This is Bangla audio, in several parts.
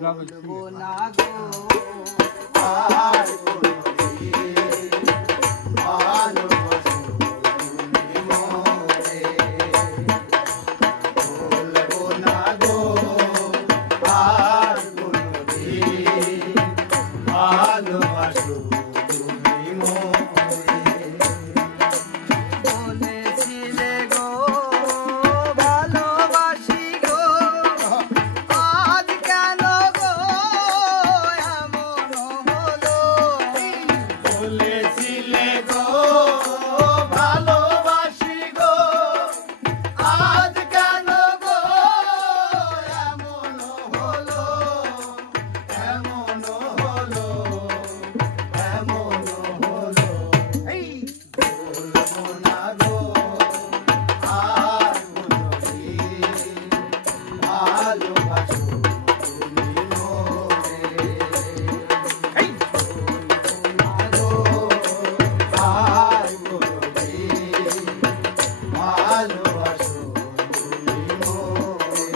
ভুলবো না গো আর কোনদিন ভালোবাসো তুমি মোরে ভুলবো না গো আর কোনদিন ভালোবাসো তুমি মোরে বলেছিলে গো ভালোবাসি গো আজ কেন গো এমন হলো বলেছিলে গো ভালোবাসি গো আজ কেন গো এমন হলো এমন হলো এমন হলো এই বলবো না গো আর কোনদিন ভালোবাসো তুমি মোরে এই বলবো না গো আর কোনদিন ভালোবাসো তুমি মোরে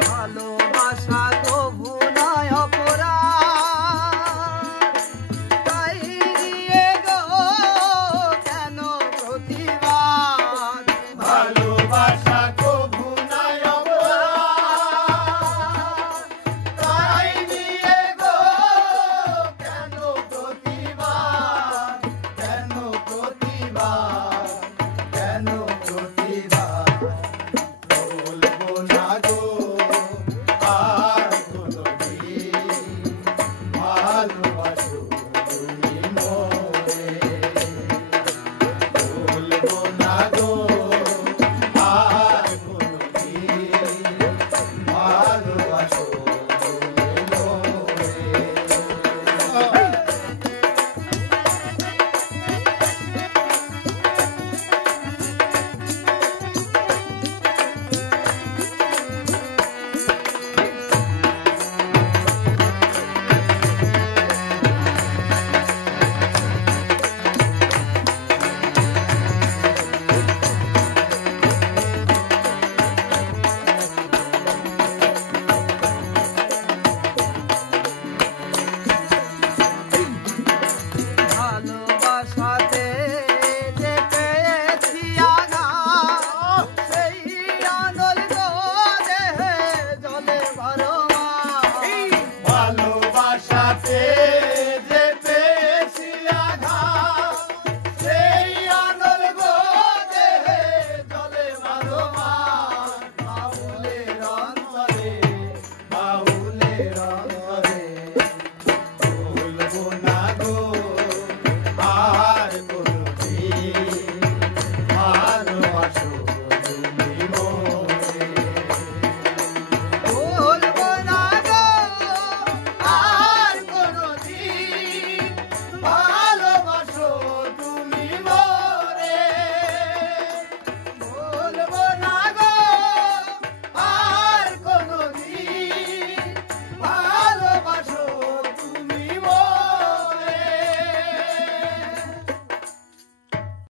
ভালোবাসা তো ভুলায় অপরাধ তাই দিয়ে গো কেন প্রতিবাদ ভালোবাসা তো ভুলায় অপরাধ তাই দিয়ে গো কেন প্রতিবাদ কেন প্রতিবাদ কেন প্রতিবাদ বলবো না গো আর কোনদিন ভালোবাসো তুমি মোরে বলবো না গো আর কোনদিন ভালোবাসো তুমি মোরে ভালোবাসাতে যে পেয়েছি আঘাত সেই আনল গো দেহে জলে ভরো ভালোবাসাতে যে পেয়েছি আঘাত সেই আনল গো দেহে জলে ভরো বাউলের অন্তরে বাউলের অন্তরে বলবো না গো আর কোনদিন ভালোবাসো তুমি